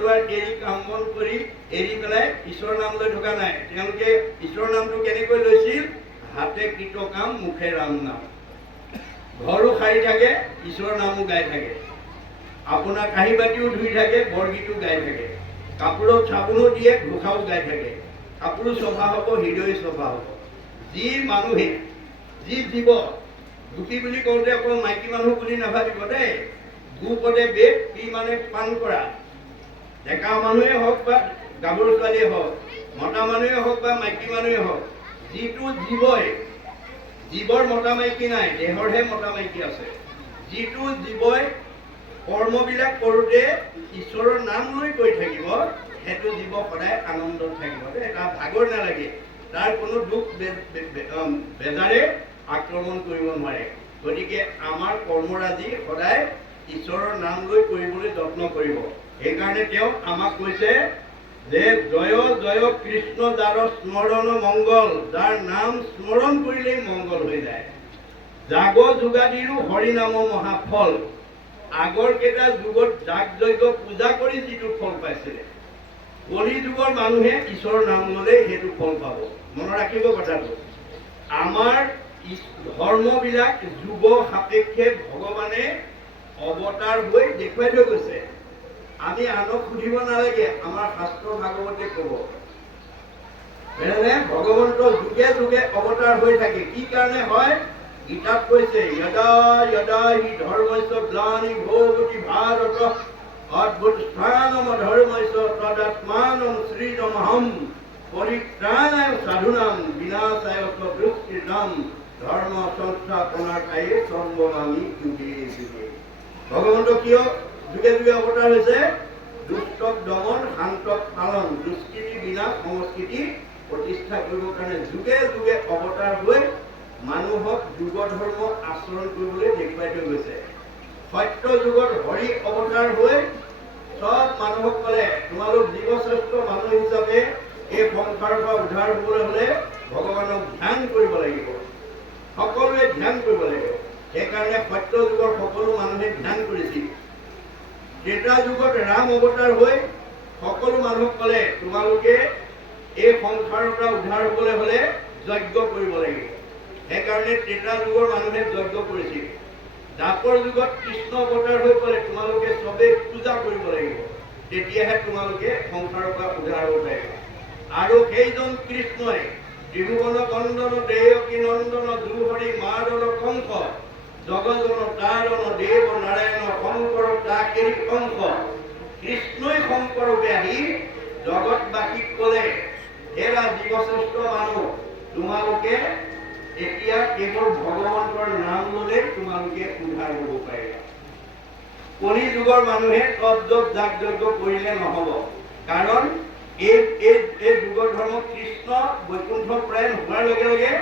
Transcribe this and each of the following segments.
দুৱাৰ এৰি কাম বন কৰি এৰি পেলাই ঈশ্বৰৰ নাম লৈ থকা নাই। তেওঁলোকে ঈশ্বৰৰ নামটো কেনেকৈ লৈছিল? হাতে কৃত কাম, মুখে ৰাম নাম। ঘৰো সাৰি থাকে, ঈশ্বৰৰ নামো গাই থাকে। আপোনাৰ কাঁহী বাতিও ধুই থাকে, বৰগীতো গাই থাকে। কাপোৰত চাবোনো দিয়ে, ঘোষাও গাই থাকে। কাপোৰো চফা হ'ব, হৃদয় চফা হ'ব। যি মানুহে, যি জীৱ, দুখী বুলি কওঁতে অকল মাইকী মানুহ বুলি নাভাবিব দেই। দুপদে বেদ, কি মানে পান কৰা। ডেকা মানুহে হওক বা গাভৰু ছোৱালীয়ে হওক, মতা মানুহে হওক বা মাইকী মানুহে হওক, যিটো জীৱই, জীৱৰ মতা মাইকী নাই, দেহৰহে মতা মাইকী আছে। যিটো জীৱই কৰ্মবিলাক কৰোঁতে ঈশ্বৰৰ নাম লৈ কৈ থাকিব, সেইটো জীৱ সদায় আনন্দত থাকিব দেই। তাৰ ভাগৰ নালাগে, তাৰ কোনো দুখ বেজাৰে আক্ৰমণ কৰিব নোৱাৰে। গতিকে আমাৰ কৰ্মৰাজি সদায় ঈশ্বৰৰ নাম লৈ কৰিবলৈ যত্ন কৰিব। সেইকাৰণে তেওঁ আমাক কৈছে যে জয় জয় কৃষ্ণ যাৰ স্মৰণ মংগল, যাৰ নাম স্মৰণ কৰিলেই মংগল হৈ যায়। যাগ যোগাদিৰো হৰি নাম মহাফল। আগৰ কেইটা যুগত যাগ যজ্ঞ পূজা কৰি যিটো ফল পাইছিলে, কলি যুগৰ মানুহে ঈশ্বৰৰ নাম ল'লে সেইটো ফল পাব। মনত ৰাখিব কথাটো। আমাৰ ধৰ্মবিলাক যুগ সাপেক্ষে ভগৱানে অৱতাৰ হৈ দেখুৱাই থৈ গৈছে। আমি আনক সুধিব নালাগে, আমাৰ শাস্ত্ৰ ভাগৱতে ক'ব। ভগৱন্ত যুগে যুগে অৱতাৰ হৈ থাকে। কি কাৰণে হয়? গীতাত কৈছে যদা যদা হি ধৰ্মস্য গ্লানিৰ্ভৱতি ভাৰত অদ্ভুতস্থানম ধৰ্মস্য তদাত্মানম সৃজমহম পৰিত্ৰাণায় সাধুনাম বিনাশায় দুষ্কৃতম ধৰ্ম সংস্থাপনাকায়ে সম্ভৱামি যুগে যুগে। ভগৱন্ত কিয় যুগে যুগে অৱতাৰ হৈছে? দুষ্টক দমন, শান্তক পালন, দুষ্কৃতি বিনাশ, সংস্কৃতি প্ৰতিষ্ঠা কৰিবৰ কাৰণে যুগে যুগে অৱতাৰ হৈ মানুহক যুগ ধৰ্ম আচৰণ কৰিবলৈ দেখুৱাই থৈ গৈছে। সত্য যুগত হৰি অৱতাৰ হৈ চব মানুহক ক'লে, তোমালোক জীৱশ্ৰেষ্ঠ মানুহ হিচাপে এই সংসাৰৰ পৰা উদ্ধাৰ হ'বলৈ হ'লে ভগৱানক ধ্যান কৰিব লাগিব। সকলোৱে ধ্যান কৰিব লাগিব। সেইকাৰণে সত্য যুগৰ সকলো মানুহে ধ্যান কৰিছিল। ত্ৰেতা যুগত ৰাম অৱতাৰ হৈ সকলো মানুহক ক'লে, তোমালোকে এই সংসাৰৰ পৰা উদ্ধাৰ হ'বলৈ হ'লে যজ্ঞ কৰিব লাগিব। সেইকাৰণে ত্ৰেতা যুগৰ মানুহে যজ্ঞ কৰিছিল। দ্বাপৰ যুগত কৃষ্ণ অৱতাৰ হৈ ক'লে, তোমালোকে চবেই পূজা কৰিব লাগিব, তেতিয়াহে তোমালোকে সংসাৰৰ পৰা উদ্ধাৰ হ'ব পাৰিবা। আৰু সেইজন কৃষ্ণই ত্ৰিভুৱন কন্দন দেৱকী নন্দন দুহৰি মাদন কংস জগজন তাৰণ দেৱ নাৰায়ণ শংকৰ তাকেৰি কংস। কৃষ্ণই শংকৰৰূপে আহি জগতবাসীক ক'লে, হেৰা জীৱশ্ৰেষ্ঠ মানুহ, তোমালোকে এতিয়া কেৱল ভগৱন্তৰ নাম ল'লে তোমালোকে উদ্ধাৰ হ'ব পাৰিবা। কলি যুগৰ মানুহে তপ জপ যাগ যজ্ঞ কৰিলে নহ'ব। কাৰণ এই যুগৰ ধৰ্ম কৃষ্ণ বৈকুণ্ঠ প্ৰায়ণ হোৱাৰ লগে লগে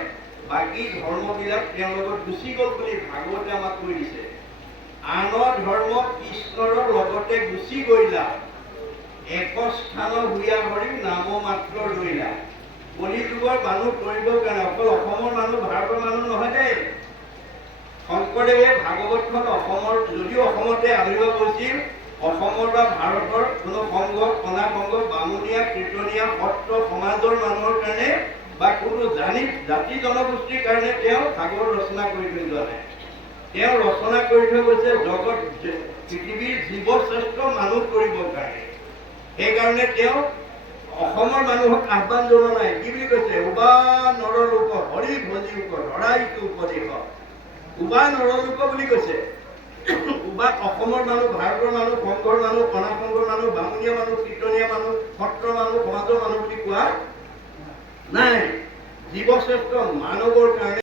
বাকী ধৰ্মবিলাক তেওঁৰ লগত গুচি গ'ল বুলি ভাগৱতে আমাক কৈ দিছে। আনৰ ধৰ্ম কৃষ্ণৰ লগতে গুচি গৈলা, এক স্থান হুয়া হৰি নাম মাত্ৰ ৰৈলা। কলি যুগৰ মানুহ কৰিবৰ কাৰণে অকল অসমৰ মানুহ, ভাৰতৰ মানুহ নহয় দেই। শংকৰদেৱে ভাগৱতখন অসমৰ, যদিও অসমতে আৱিৰ্ভাৱ হৈছিল, অসমৰ বা ভাৰতৰ কোনো সংঘ, কণা সংঘ, বামুণীয়া, কীৰ্তনীয়া, সত্ৰ সমাজৰ মানুহৰ কাৰণে বা কোনো জাতি জনগোষ্ঠীৰ কাৰণে তেওঁ ভাগৱত ৰচনা কৰি থৈ যোৱা নাই। তেওঁ ৰচনা কৰি থৈ গৈছে জগত পৃথিৱীৰ জীৱশ্ৰেষ্ঠ মানুহ কৰিবৰ কাৰণে। সেইকাৰণে তেওঁ অসমৰ মানুহক আহ্বান জনোৱা নাই। কি বুলি কৈছে? উবা নৰলোক হৰি ভজিওক ধৰাইতো উপদেশ। উবা নৰলোক বুলি কৈছে। উবা অসমৰ মানুহ, ভাৰতৰ মানুহ, সংঘৰ মানুহ, কণা সংঘৰ মানুহ, বামুণীয়া মানুহ, কীৰ্তনীয়া মানুহ, সত্ৰ মানুহ, সমাজৰ মানুহ বুলি কোৱা নাই। জীৱশ্ৰেষ্ঠ মানৱৰ কাৰণে